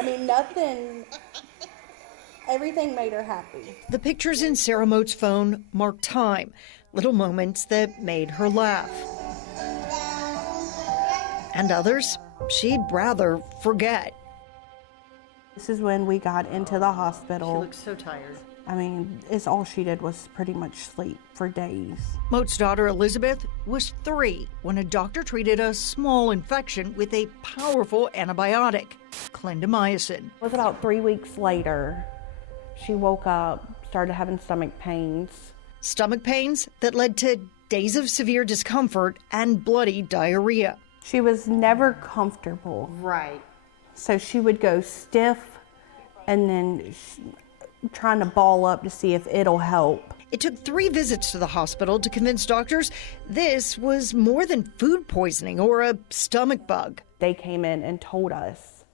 I mean, nothing, everything made her happy. The pictures in Sarah Moat's phone mark time, little moments that made her laugh. And others she'd rather forget. This is when we got into the hospital. She looks so tired. I mean, it's all she did was pretty much sleep for days. Moat's daughter, Elizabeth, was 3 when a doctor treated a small infection with a powerful antibiotic, clindamycin. It was about 3 weeks later, she woke up, started having stomach pains. Stomach pains that led to days of severe discomfort and bloody diarrhea. She was never comfortable. Right. So she would go stiff and then trying to ball up to see if it'll help. It took 3 visits to the hospital to convince doctors this was more than food poisoning or a stomach bug. They came in and told us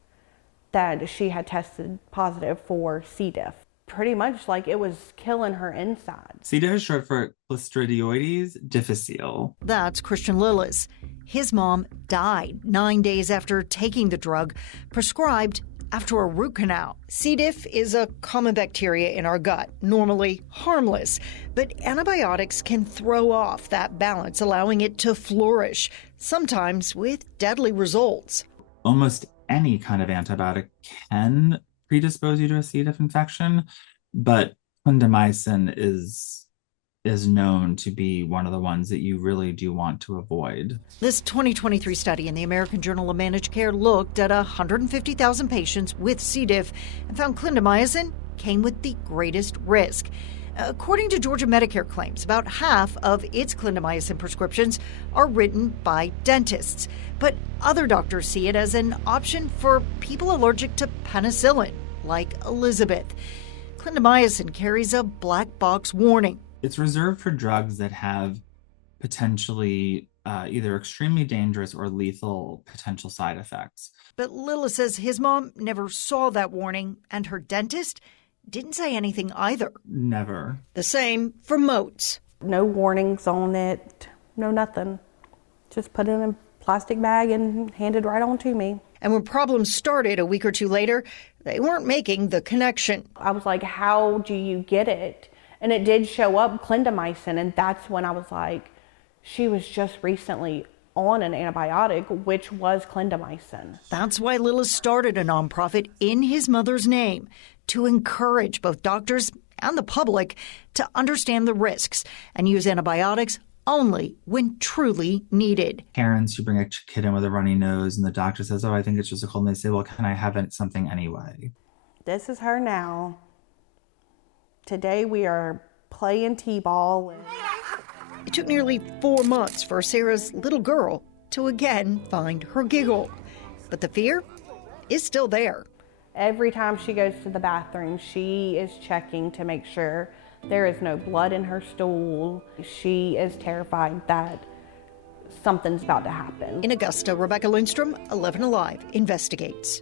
that she had tested positive for C. diff. Pretty much like it was killing her insides. C. diff is short for Clostridioides difficile. That's Christian Lillis. His mom died 9 days after taking the drug prescribed after a root canal. C. diff is a common bacteria in our gut, normally harmless, but antibiotics can throw off that balance, allowing it to flourish, sometimes with deadly results. Almost any kind of antibiotic can predispose you to a C. diff infection, but clindamycin is known to be one of the ones that you really do want to avoid. This 2023 study in the American Journal of Managed Care looked at 150,000 patients with C. diff and found clindamycin came with the greatest risk. According to Georgia Medicare claims, about half of its clindamycin prescriptions are written by dentists, but other doctors see it as an option for people allergic to penicillin, like Elizabeth. Clindamycin carries a black box warning. It's reserved for drugs that have potentially either extremely dangerous or lethal potential side effects. But Lila says his mom never saw that warning, and her dentist didn't say anything either. Never. The same for Moats. No warnings on it, no nothing. Just put it in a plastic bag and handed right on to me. And when problems started a week or 2 later, they weren't making the connection. I was like, how do you get it? And it did show up, clindamycin, and that's when I was like, she was just recently on an antibiotic, which was clindamycin. That's why Lila started a nonprofit in his mother's name to encourage both doctors and the public to understand the risks and use antibiotics only when truly needed. Parents who bring a kid in with a runny nose and the doctor says, oh, I think it's just a cold, and they say, well, can I have something anyway? This is her now. Today we are playing t-ball. It took nearly 4 months for Sarah's little girl to again find her giggle. But the fear is still there. Every time she goes to the bathroom, she is checking to make sure there is no blood in her stool. She is terrified that something's about to happen. In Augusta, Rebecca Lindstrom, 11 Alive, investigates.